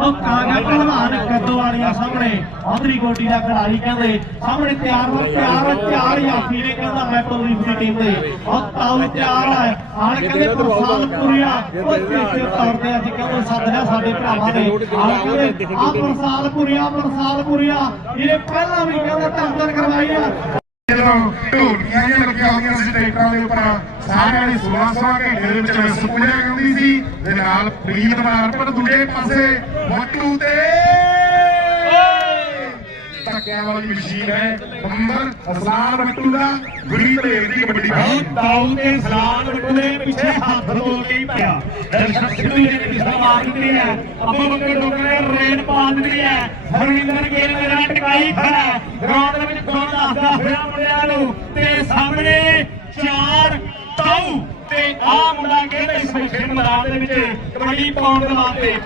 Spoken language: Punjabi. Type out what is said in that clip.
ਉਹ ਕਾਗਾ ਪਹਿਲਵਾਨ ਕੱਦੋ ਵਾਲੀਆਂ ਸਾਹਮਣੇ? ਆਦਰੀ ਗੋਡੀ ਦਾ ਖਿਡਾਰੀ ਕਹਿੰਦੇ, ਸਾਹਮਣੇ ਤਿਆਰ ਹੋ, ਤਿਆਰ ਤਿਆਰ ਯਾਫੀ ਨੇ ਕਹਿੰਦਾ ਮੈਂ ਪੂਰੀ ਦੀ ਟੀਮ ਦੇ ਉਹ ਤਾਉ ਤਿਆਰ ਹੈ ਆਣ ਕਹਿੰਦੇ ਪ੍ਰਸਾਦ ਪੁਰੀਆ ਉਹ ਤੀਜੇ ਤੌਰ ਤੇ ਅੱਜ ਕਹਿੰਦੇ ਸੱਦ ਲਿਆ ਸਾਡੇ ਭਰਾਵਾਂ ਨੇ। ਆਣ ਕਹਿੰਦੇ, ਆ ਪ੍ਰਸਾਦ ਪੁਰੀਆ ਪ੍ਰਸਾਦ ਪੁਰੀਆ ਇਹਨੇ ਪਹਿਲਾਂ ਵੀ ਕਹਿੰਦਾ ਧੰਦਨ ਕਰਵਾਈ ਆ। ਜਦੋਂ ਢੋਲਕੀਆਂ ਲੱਗੀਆਂ ਹੋਈਆਂ ਸੀ ਟਰੈਕਟਰਾਂ ਦੇ ਉੱਪਰ ਸਾਰਿਆਂ ਦੀ 16 16 ਘੰਟੇ ਦੇ ਵਿੱਚ ਸੁਪਨੇ ਗਾਉਂਦੀ ਸੀ, ਦੇ ਨਾਲ ਪ੍ਰੀਤ ਮਾਰ ਦੂਜੇ ਪਾਸੇ ਮੱਟੂ ਤੇ ਧੱਕਿਆਂ ਵਾਲੀ ਮਸ਼ੀਨ ਹੈ, ਨੰਬਰ ਅਸਲਾਨ ਮੱਟੂ ਦਾ ਗੁਰੀ ਤੇ ਦੀ ਕਬੱਡੀ ਦਾ ਦਾਊ ਤੇ ਸਲਾਮ ਦੇ ਪਿੱਛੇ ਹੱਥ ਧੋ ਕੇ ਪਿਆ ਦਰਸ਼ਨ ਸਿੱਧੂ ਜੀ ਨੇ ਕਿਸਾ ਮਾਰ ਦਿੱਤੀ ਹੈ, ਅੱਬੂ ਬੱਕਰ ਡੋਕਰ ਨੇ ਰੇਡ ਪਾ ਦਿੱਤੀ ਹੈ। ਹਰਵਿੰਦਰ ਗੇਲ ਮੇਰਾ ਟਕਾਈ ਖੜਾ ਗਰਾਊਂਡ ਦੇ ਵਿੱਚ ਗੋਲ ਦੱਸਦਾ ਹੋਇਆ ਮੁੰਡਿਆਂ ਨੂੰ? ਤੇ ਸਾਹਮਣੇ ਚਾਰ ਤਾਊ ਤੇ ਆ ਮੁੰਡਾ ਕਹਿੰਦੇ ਇਸ ਮੈਦਾਨ ਦੇ ਵਿੱਚ ਕਬੱਡੀ ਪਾਉਣ ਦੇ ਵਾਸਤੇ